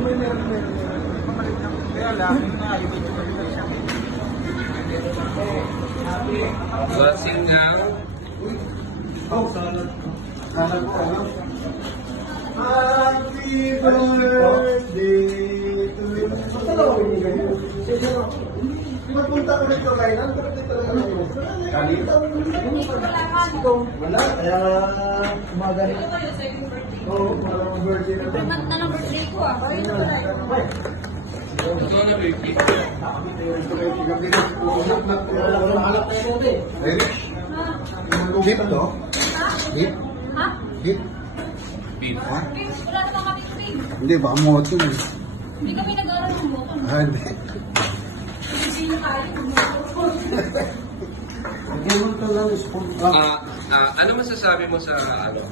meron. Kaya lang, yun nga, yung medyo maliit siya. Blessing now. Happy birthday to you. Basta na ako yung ganyan. Di ba punta ko rito kayo? Ano ka rito talaga ngayon? Kalita mo yung wala, kaya umaga rin. Oo, parang birthday na din. Month na ng birthday ko ah. Ito na, baby. Nakakalap na yun eh. Jeep to? Jeep? Ha? Jeep? Beef. Ha? Wala naman kami swing. Hindi, baka moto eh. Hindi kami nag-aaral ng moto. Hindi. Hindi na tayo ng moto. Hindi mo ito lang school. Ano masasabi mo sa ano?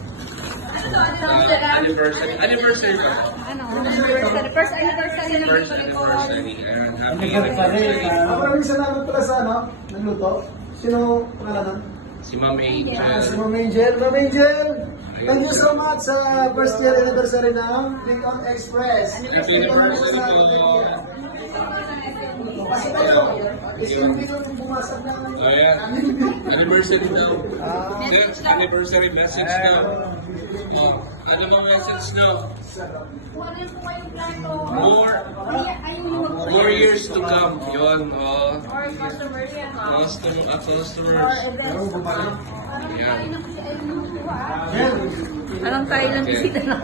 Anniversary. Anniversary ba? Ano? Anniversary. First anniversary ng First people ko. anniversary. Ayan, happy anniversary. Maraming salamat pala sa ano, nagluto. Sino pangalanan? Si Ma'am Si Angel. Ma'am Angel. Ma'am Angel! Thank you so much sa first year anniversary ng Pick On Express. Happy anniversary po. Kasi kayo, isang video kung bumasag na Oh, yeah. Anniversary daw. Next, anniversary message daw. Oh, ano mga message daw? Kung ano yung po kayong plano. More years to come. Yun, oh. Or customer yan. Customers. Parang tayo ng kasi ayaw nung kuha. Yan. Anong tayo ng bisita na?